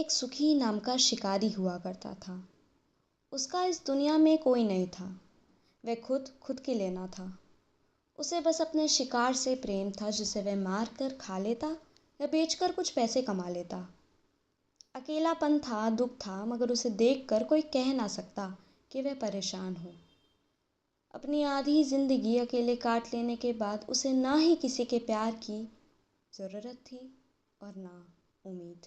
एक सुखी नाम का शिकारी हुआ करता था। उसका इस दुनिया में कोई नहीं था। वह खुद खुद के लेना था। उसे बस अपने शिकार से प्रेम था जिसे वह मार कर खा लेता या बेचकर कुछ पैसे कमा लेता। अकेलापन था, दुख था, मगर उसे देखकर कोई कह ना सकता कि वह परेशान हो। अपनी आधी जिंदगी अकेले काट लेने के बाद उसे ना ही किसी के प्यार की ज़रूरत थी और ना उम्मीद।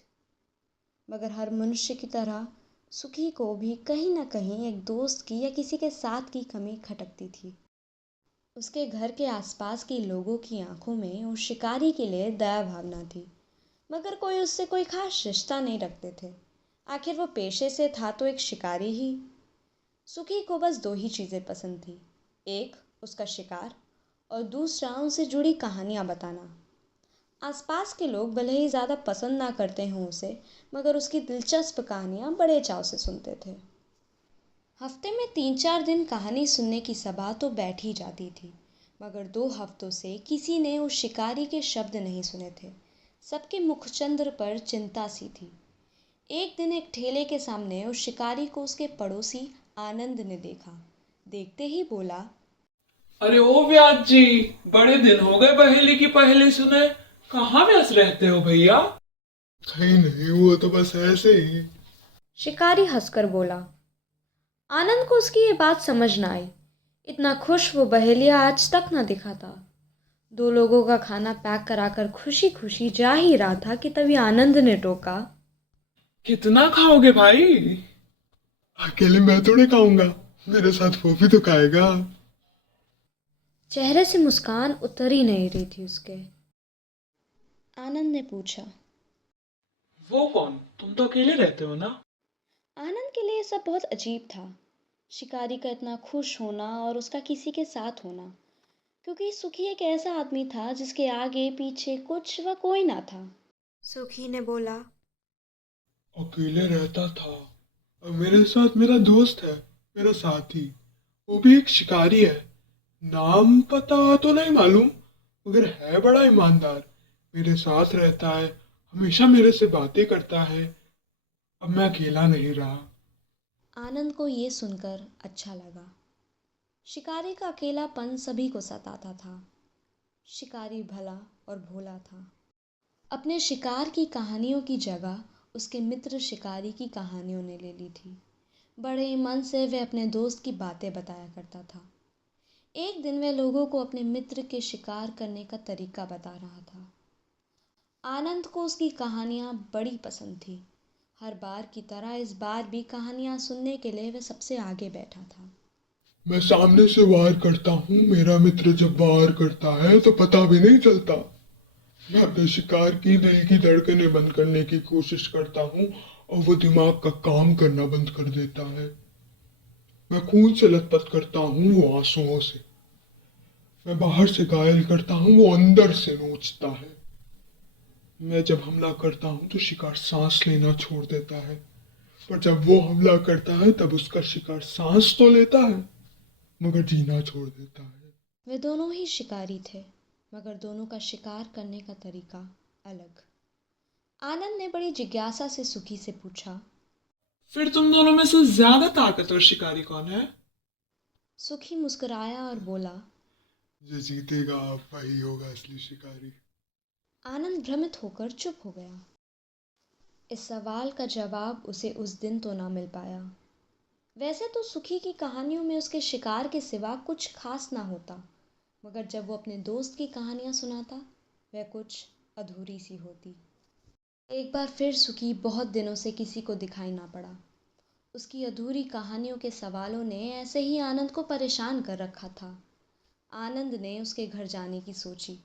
मगर हर मनुष्य की तरह सुखी को भी कहीं न कहीं एक दोस्त की या किसी के साथ की कमी खटकती थी। उसके घर के आसपास के लोगों की आंखों में उस शिकारी के लिए दया भावना थी, मगर कोई उससे कोई खास रिश्ता नहीं रखते थे। आखिर वो पेशे से था तो एक शिकारी ही। सुखी को बस दो ही चीज़ें पसंद थी, एक उसका शिकार और दूसरा उनसे जुड़ी कहानियाँ बताना। आसपास के लोग भले ही ज़्यादा पसंद ना करते हों उसे, मगर उसकी दिलचस्प कहानियाँ बड़े चाव से सुनते थे। हफ्ते में 3-4 दिन कहानी सुनने की सभा तो बैठ ही जाती थी, मगर 2 हफ्तों से किसी ने उस शिकारी के शब्द नहीं सुने थे। सबके मुखचंद्र पर चिंता सी थी। एक दिन एक ठेले के सामने उस शिकारी को उसके पड़ोसी आनंद ने देखा। देखते ही बोला, अरे ओ व्यास जी, बड़े दिन हो गए पहेली की पहेली सुने। कहाँ व्यस्त रहते हो भैया? कहीं नहीं, वो तो बस ऐसे ही। शिकारी हंसकर बोला। आनंद को उसकी ये बात समझ न आई। इतना खुश वो बहेलिया आज तक न दिखा था। 2 लोगों का खाना पैक कराकर खुशी खुशी जा ही रहा था कि तभी आनंद ने टोका। कितना खाओगे भाई? अकेले मैं थोड़े खाऊंगा, मेरे साथ वो भी तो खाएगा। चेहरे से मुस्कान उतर ही नहीं रही थी उसके। आनंद ने पूछा। वो कौन? तुम तो अकेले रहते हो ना? आनंद के लिए सब बहुत अजीब था। शिकारी का इतना खुश होना और उसका किसी के साथ होना, क्योंकि सुखी एक ऐसा आदमी था जिसके आगे पीछे कुछ व कोई ना था। सुखी ने बोला। अकेले रहता था और मेरे साथ मेरा दोस्त है, मेरा साथी। वो भी एक शिकारी है। नाम पता तो नहीं मालूम, मगर है बड़ा ईमानदार। मेरे साथ रहता है, हमेशा मेरे से बातें करता है। अब मैं अकेला नहीं रहा। आनंद को ये सुनकर अच्छा लगा। शिकारी का अकेलापन सभी को सताता था। शिकारी भला और भोला था। अपने शिकार की कहानियों की जगह उसके मित्र शिकारी की कहानियों ने ले ली थी। बड़े मन से वह अपने दोस्त की बातें बताया करता था। एक दिन वह लोगों को अपने मित्र के शिकार करने का तरीका बता रहा था। आनंद को उसकी कहानियाँ बड़ी पसंद थी। हर बार की तरह इस बार भी कहानियाँ सुनने के लिए वह सबसे आगे बैठा था। मैं सामने से वार करता हूँ, मेरा मित्र जब वार करता है तो पता भी नहीं चलता। मैं अपने शिकार की दिल की धड़कनें बंद करने की कोशिश करता हूँ और वो दिमाग का काम करना बंद कर देता है। मैं खून से लथपथ करता हूँ, वो आंसुओं से। मैं बाहर से घायल करता हूँ, वो अंदर से नोचता है। मैं जब हमला करता हूँ तो शिकार सांस लेना छोड़ देता है, पर जब वो हमला करता है तब उसका शिकार सांस तो लेता है, मगर जीना छोड़ देता है। वे दोनों ही शिकारी थे, मगर दोनों का शिकार करने का तरीका अलग। आनंद ने बड़ी जिज्ञासा से सुखी से पूछा। फिर तुम दोनों में से ज्यादा ताकतवर शिकारी कौन है? सुखी मुस्कुराया और बोला। जो जीतेगा वही होगा असली शिकारी। आनंद भ्रमित होकर चुप हो गया। इस सवाल का जवाब उसे उस दिन तो ना मिल पाया। वैसे तो सुखी की कहानियों में उसके शिकार के सिवा कुछ खास ना होता, मगर जब वो अपने दोस्त की कहानियां सुनाता, वह कुछ अधूरी सी होती। एक बार फिर सुखी बहुत दिनों से किसी को दिखाई ना पड़ा। उसकी अधूरी कहानियों के सवालों ने ऐसे ही आनंद को परेशान कर रखा था। आनंद ने उसके घर जाने की सोची।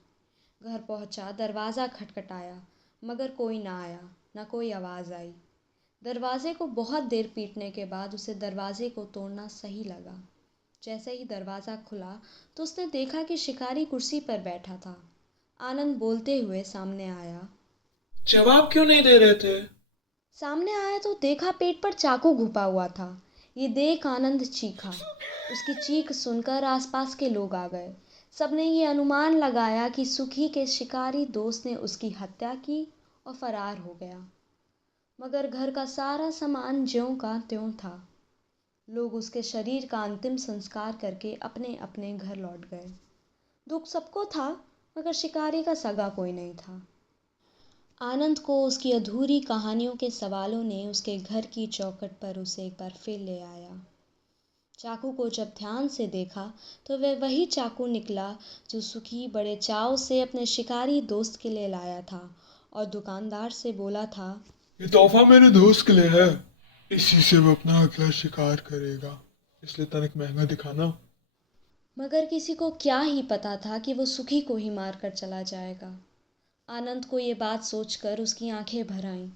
घर पहुंचा, दरवाज़ा खटखटाया, मगर कोई ना आया, ना कोई आवाज़ आई। दरवाजे को बहुत देर पीटने के बाद उसे दरवाजे को तोड़ना सही लगा। जैसे ही दरवाज़ा खुला तो उसने देखा कि शिकारी कुर्सी पर बैठा था। आनंद बोलते हुए सामने आया। जवाब क्यों नहीं दे रहे थे? सामने आया तो देखा पेट पर चाकू घुपा हुआ था। ये देख आनंद चीखा। उसकी चीख सुनकर आसपास के लोग आ गए। सबने ये अनुमान लगाया कि सुखी के शिकारी दोस्त ने उसकी हत्या की और फरार हो गया। मगर घर का सारा सामान ज्यों का त्यों था। लोग उसके शरीर का अंतिम संस्कार करके अपने अपने घर लौट गए। दुख सबको था, मगर शिकारी का सगा कोई नहीं था। आनंद को उसकी अधूरी कहानियों के सवालों ने उसके घर की चौखट पर उसे एक बार फिर ले आया। चाकू को जब ध्यान से देखा तो वह वही चाकू निकला जो सुखी बड़े चाव से अपने शिकारी दोस्त के लिए लाया था और दुकानदार से बोला था, ये तोहफा मेरे दोस्त के लिए है, इसी से वो अपना अगला शिकार करेगा, इसलिए तनिक महंगा दिखाना। मगर किसी को क्या ही पता था कि वो सुखी को ही मार कर चला जाएगा। आनंद को ये बात सोचकर उसकी आंखें भर आईं।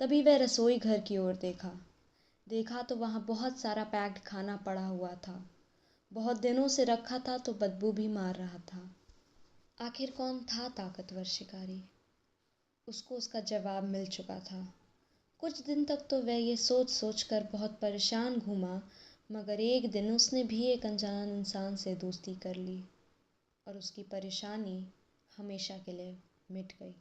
तभी वह रसोई घर की ओर देखा तो वहाँ बहुत सारा पैक्ड खाना पड़ा हुआ था। बहुत दिनों से रखा था तो बदबू भी मार रहा था। आखिर कौन था ताकतवर शिकारी? उसको उसका जवाब मिल चुका था। कुछ दिन तक तो वह ये सोच सोच कर बहुत परेशान घूमा, मगर एक दिन उसने भी एक अनजान इंसान से दोस्ती कर ली और उसकी परेशानी हमेशा के लिए मिट गई।